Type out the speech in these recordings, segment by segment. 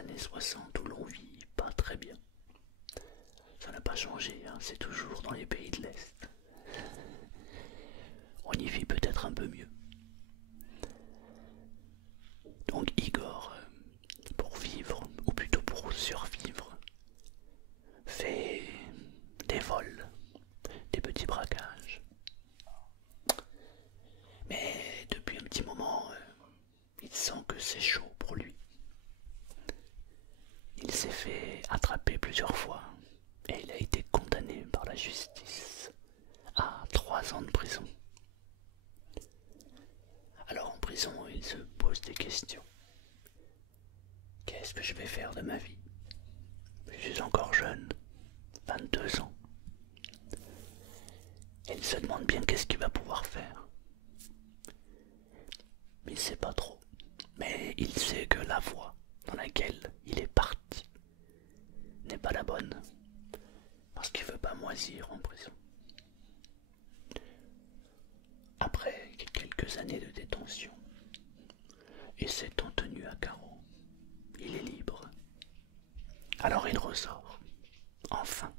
années 60 où l'on vit pas très bien. Ça n'a pas changé, hein, c'est toujours dans les pays de l'Est. On y vit peut-être un peu mieux. Donc Igor, pour vivre, ou plutôt pour survivre, fait des vols, des petits braquages. Mais depuis un petit moment, il sent que c'est chaud pour lui. Il s'est fait attraper plusieurs fois et il a été condamné par la justice à 3 ans de prison. Alors en prison, il se pose des questions. Qu'est-ce que je vais faire de ma vie? Je suis encore jeune, 22 ans. Et il se demande bien qu'est-ce qu'il va pouvoir faire. Il ne sait pas trop, mais il sait que la voie dans laquelle il est parti n'est pas la bonne, parce qu'il ne veut pas moisir en prison. Après quelques années de détention, et s'étant tenu à carreau, il est libre. Alors il ressort. Enfin,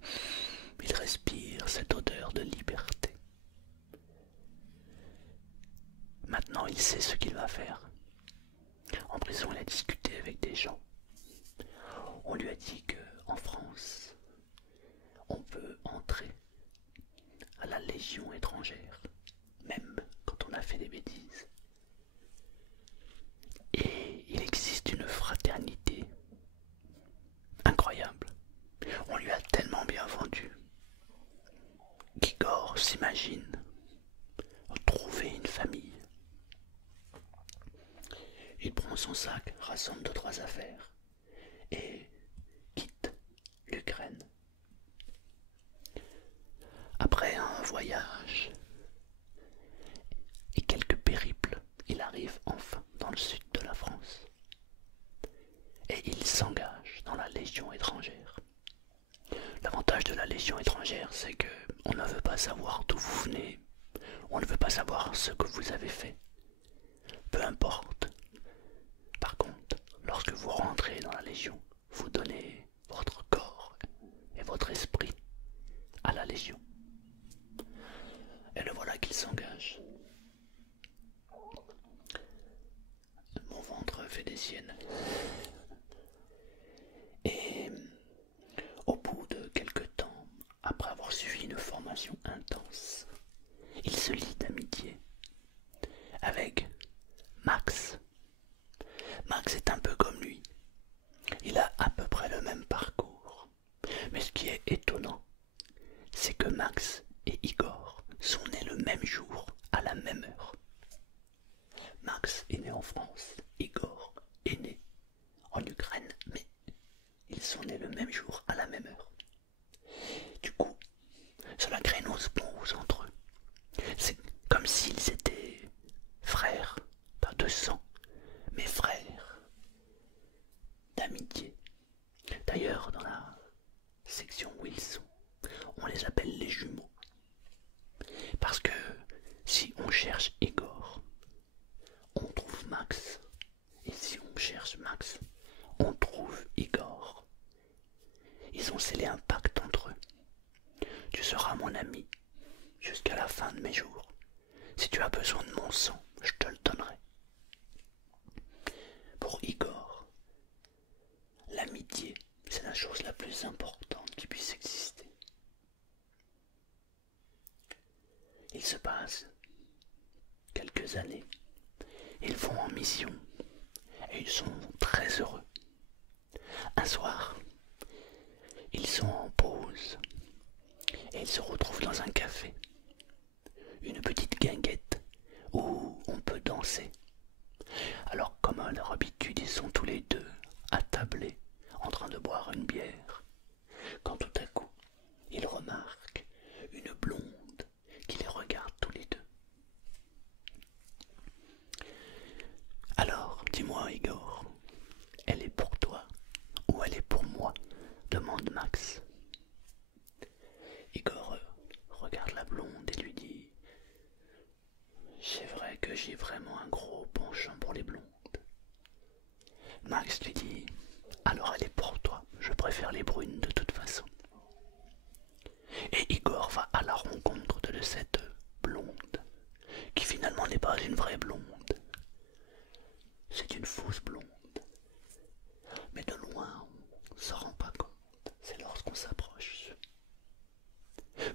il respire cette odeur de liberté. Maintenant, il sait ce qu'il va faire. En prison, il a discuté avec des gens. On lui a dit qu'en France, on peut entrer à la Légion étrangère, même quand on a fait des bêtises. Et il existe une fraternité incroyable. On lui a tellement bien vendu qu'Igor s'imagine trouver une famille. Il prend son sac, rassemble 2-3 affaires et quitte l'Ukraine. Après un voyage et quelques périples, il arrive enfin dans le sud de la France. Et il s'engage dans la Légion étrangère. L'avantage de la Légion étrangère, c'est que on ne veut pas savoir d'où vous venez, on ne veut pas savoir ce que vous avez fait. Peu importe. Par contre, lorsque vous rentrez dans la Légion, vous donnez votre corps et votre esprit à la Légion. Et le voilà qu'il s'engage. Mon ventre fait des siennes. Et au bout de quelque temps, après avoir suivi une formation intense, il se lie d'amitié avec Max. Max est un peu comme lui. Il a à peu près le même parcours. Mais ce qui est étonnant, c'est que Max et Igor sont nés le même jour, à la même heure. Max est né en France, Igor est né en Ukraine, mais ils sont nés le même jour, à la même heure. Du coup, cela crée une osmose entre eux. C'est comme s'ils étaient frères, pas de sang, mais frères d'amitié. D'ailleurs, dans la section où ils sont, on les appelle les jumeaux. Parce que si on cherche Igor, on trouve Max. Et si on cherche Max, on trouve Igor. Ils ont scellé un pacte entre eux. Tu seras mon ami jusqu'à la fin de mes jours. Si tu as besoin de mon sang, je te le donnerai. Pour Igor, l'amitié, c'est la chose la plus importante qui puisse exister. Il se passe quelques années. Ils vont en mission et ils sont très heureux. Un soir, ils sont en pause et ils se retrouvent dans un café. Une petite guinguette où on peut danser. Alors, comme à leur habitude, ils sont tous les deux attablés en train de boire une bière. Quand tout à coup, ils remarquent une blonde qui les regarde tous les deux. Alors, dis-moi, Igor, elle est pour toi ou elle est pour moi? Demande Max. Igor regarde la blonde et lui dit: c'est vrai que j'ai vraiment un gros penchant pour les blondes. Max lui dit: alors je préfère les brunes de toute façon. Et Igor va à la rencontre de cette blonde, qui finalement n'est pas une vraie blonde. C'est une fausse blonde. Mais de loin, on ne s'en rend pas compte. C'est lorsqu'on s'approche.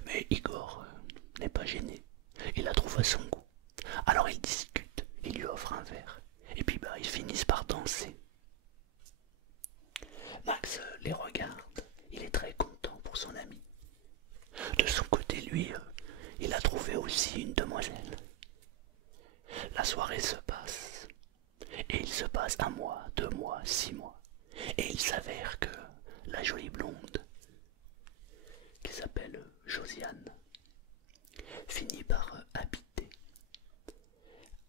Mais Igor n'est pas gêné. Il la trouve à son goût. Alors ils discutent, il lui offre un verre. Et puis ils finissent par danser. Max les regarde. Il est très content pour son ami. De son côté, lui, il a trouvé aussi une demoiselle. La soirée se passe. Et il se passe 1 mois, 2 mois, 6 mois. Et il s'avère que la jolie blonde, qui s'appelle Josiane, finit par habiter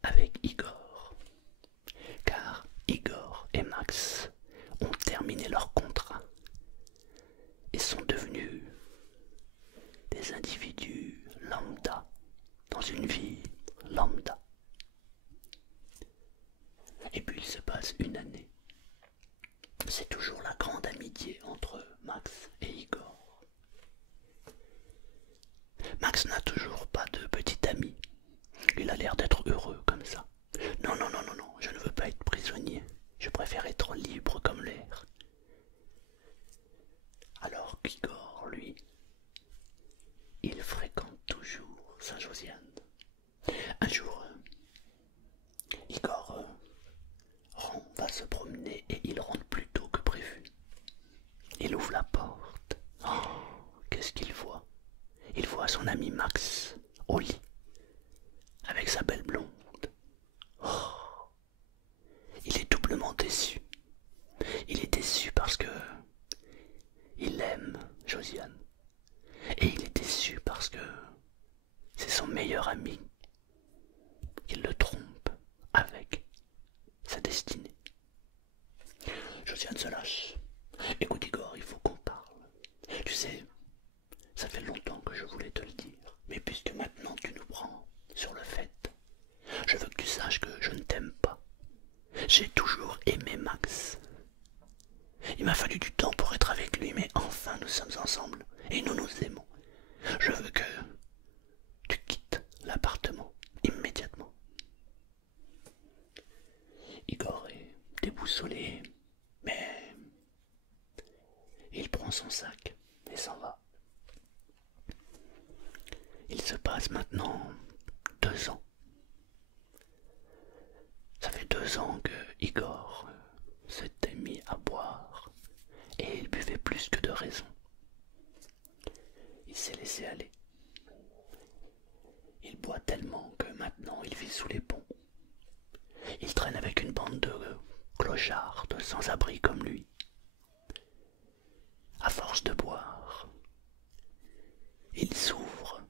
avec Igor. Car Igor et Max ont terminé leur contrat et sont devenus des individus lambda dans une vie lambda. Et puis il se passe 1 année. C'est toujours la grande amitié entre Max et Igor. Max n'a toujours pas de petit ami. Il a l'air d'être heureux comme ça. Non, non, non, non, non, je ne veux pas être prisonnier. Je préfère être libre comme l'air. Alors qu'Igor, lui, il fréquente toujours sa Josiane. Un jour, Igor va se promener et il rentre plus tôt que prévu. Il ouvre la porte. Oh, qu'est-ce qu'il voit? Il voit son ami Max au lit avec sa belle blonde. Oh, il est doublement déçu. Il est déçu parce que il aime Josiane. Et il est déçu parce que c'est son meilleur ami qui le trompe avec sa destinée. Josiane se lâche. Écoute Igor, il faut qu'on parle. Tu sais, ça fait longtemps que je voulais te le dire, mais puisque maintenant tu nous prends sur le fait, je veux que tu saches que je ne t'aime pas. J'ai toujours aimé Max. Il m'a fallu du temps pour être avec lui, mais enfin nous sommes ensemble et nous nous aimons. Je veux que tu quittes l'appartement immédiatement. Igor est déboussolé, mais il prend son sac et s'en va. Il se passe maintenant 2 ans. Ça fait 2 ans que Igor s'était mis à boire et il buvait plus que de raison. Il s'est laissé aller. Il boit tellement que maintenant il vit sous les ponts. Il traîne avec une bande de clochards, de sans-abri comme lui. À force de boire, il s'ouvre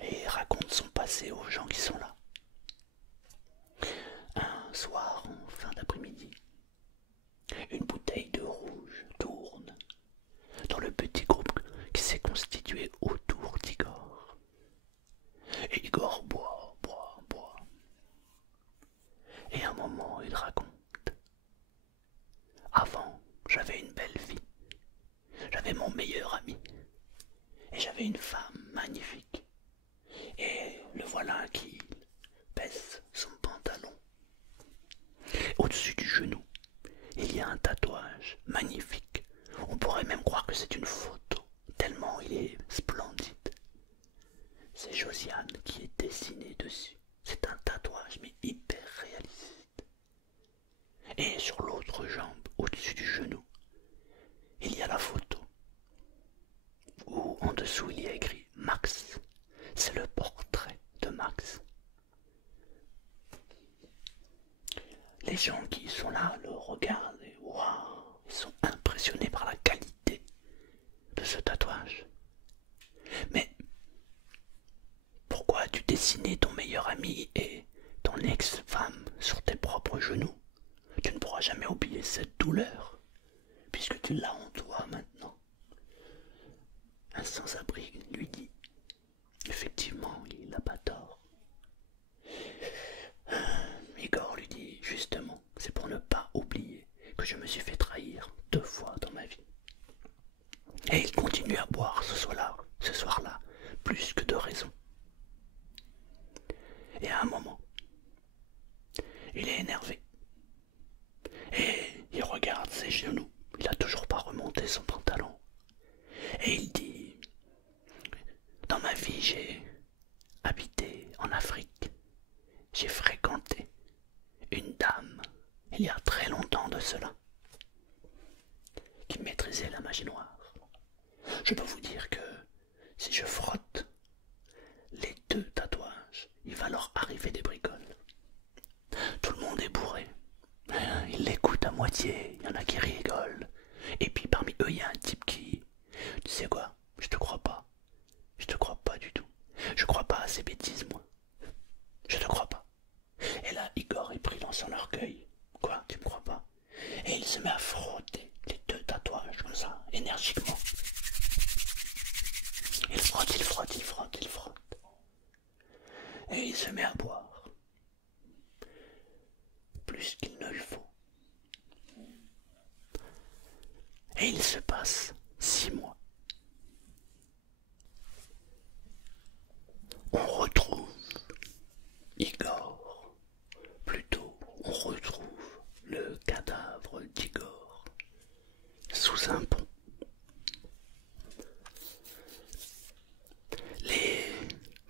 et raconte son passé aux gens qui sont là. Un soir, en fin d'après-midi, une bouteille de rouge tourne dans le petit groupe qui s'est constitué autour d'Igor. Et Igor boit, boit, boit. Et à un moment, il raconte. Avant, j'avais une belle vie. J'avais mon meilleur ami. Et j'avais une femme magnifique. Et le voilà qui baisse son pantalon. Au-dessus du genou, il y a un tatouage magnifique. On pourrait même croire que c'est une photo, tellement il est splendide. C'est Josiane qui est dessinée dessus. C'est un tatouage, mais hyper réaliste. Et sur l'autre jambe, au-dessus du genou, il y a la photo, où en dessous il y a écrit Max. C'est le portrait de Max. Les gens qui sont là le regardent et waouh, ils sont impressionnés par la qualité de ce tatouage. Mais pourquoi as-tu dessiné ton meilleur ami et ton ex-femme sur tes propres genoux? Tu ne pourras jamais oublier cette douleur, puisque tu l'as en toi maintenant. Un sans-abri lui dit. Effectivement, il n'a pas tort. Igor lui dit, justement, c'est pour ne pas oublier que je me suis fait trahir 2 fois dans ma vie. il y a très longtemps de cela, qui maîtrisait la magie noire. Je peux vous dire que si je frotte les deux tatouages, il va leur arriver des bricoles. Tout le monde est bourré. Ils l'écoutent à moitié, il y en a qui rigolent. Et puis parmi eux, il y a un type qui... Tu sais quoi? Je te crois pas. Je te crois pas du tout. Je crois pas à ces bêtises, moi. Je te crois pas. Et là, Igor est pris dans son orgueil. Quoi? Tu me crois pas? Et il se met à frotter les deux tatouages comme ça, énergiquement. Il frotte, il frotte, il frotte, il frotte. Et il se met à boire. Plus qu'il ne le faut. Et il se passe 6 mois. On retrouve Igor. Plutôt, on retrouve le cadavre d'Igor sous un pont. Les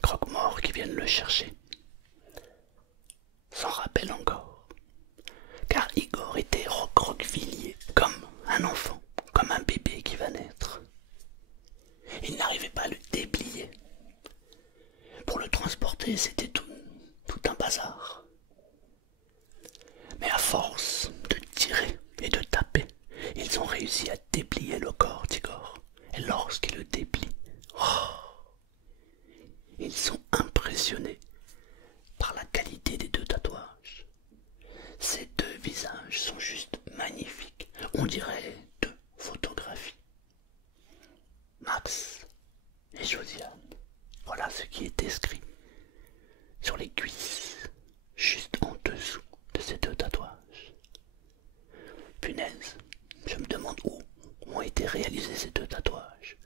croque-morts qui viennent le chercher s'en rappellent encore, car Igor était recroquevillé comme un enfant, comme un bébé qui va naître. Il n'arrivait pas à le déplier. Pour le transporter, c'était tout un bazar. Mais à force de tirer et de taper, ils ont réussi à déplier le corps d'Igor. Et lorsqu'ils le déplient, ils sont impressionnés par la qualité des deux tatouages. Ces deux visages sont juste magnifiques. On dirait deux photographies. Max et Josiane. Voilà ce qui est inscrit sur les cuisses, juste en dessous de ces deux tatouages. Punaise, je me demande où ont été réalisés ces deux tatouages.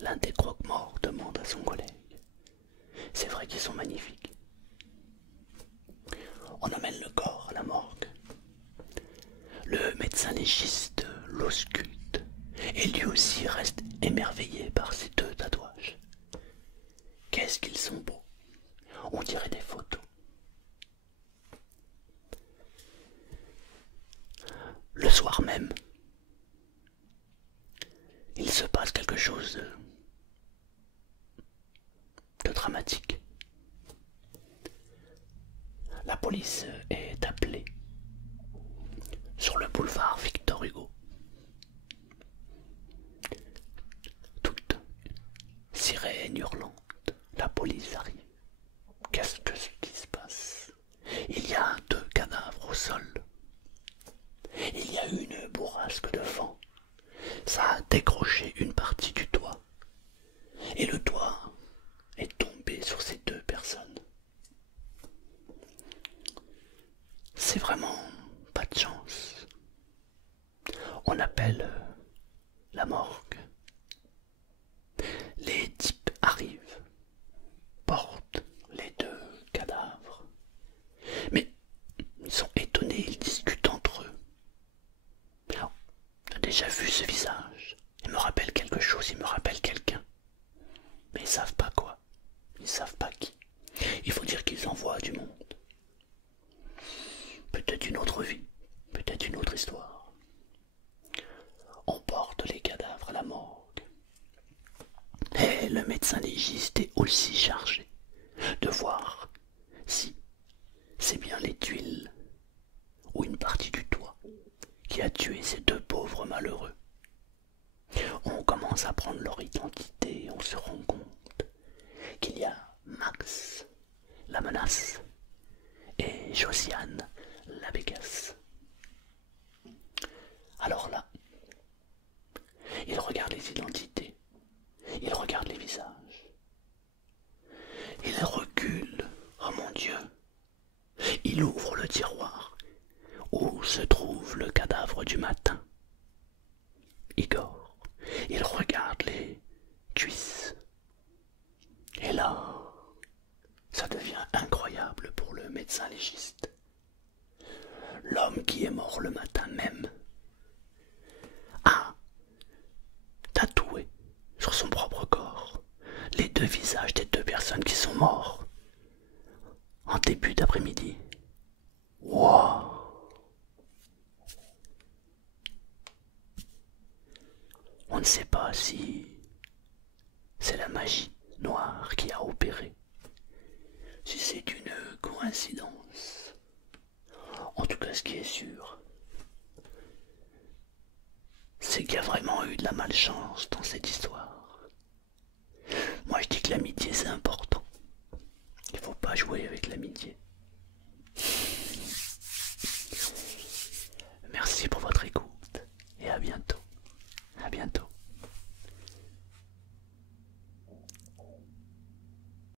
L'un des croque-morts demande à son collègue. C'est vrai qu'ils sont magnifiques. On amène le corps à la morgue. Le médecin légiste l'ausculte et lui aussi reste émerveillé par ces deux tatouages. Qu'est-ce qu'ils sont beaux! On dirait des photos. Le soir même, il se passe quelque chose de dramatique. La police est appelée sur le boulevard Victor Hugo. Toute sirène hurlante, la police arrive. Qu'est-ce qui se passe? Il y a deux cadavres au sol. Il y a eu une bourrasque de vent. Ça a décroché une partie du toit. Et le toit est tombé sur ces deux personnes. C'est vraiment pas de chance. On appelle la morgue. Les types arrivent, portent les deux cadavres. Mais ils sont étonnés, ils discutent entre eux. On a déjà vu ce visage. Il me rappelle quelque chose, il me rappelle quelqu'un. Mais ils savent pas quoi. Ils savent pas qui. Il faut dire qu'ils envoient du monde. Peut-être une autre vie, peut-être une autre histoire. On porte les cadavres à la morgue. Et le médecin légiste est aussi chargé de voir si c'est bien les tuiles ou une partie du toit qui a tué ces deux pauvres malheureux. On commence à prendre leur identité et on se rend compte qu'il y a Max, la menace, et Josiane, la bécasse. Alors là, il regarde les identités, il regarde les visages, il recule, oh mon Dieu, il ouvre le tiroir où se trouve le cadavre du matin. Igor, il regarde les cuisses, et là, ça devient incroyable pour le médecin légiste. L'homme qui est mort le matin même a tatoué sur son propre corps les deux visages des deux personnes qui sont mortes en début d'après-midi. Wow! ne sait pas si c'est la magie noire qui a opéré, si c'est une coïncidence. En tout cas, ce qui est sûr, c'est qu'il y a vraiment eu de la malchance dans cette histoire. Moi, je dis que l'amitié, c'est important. Il ne faut pas jouer avec l'amitié.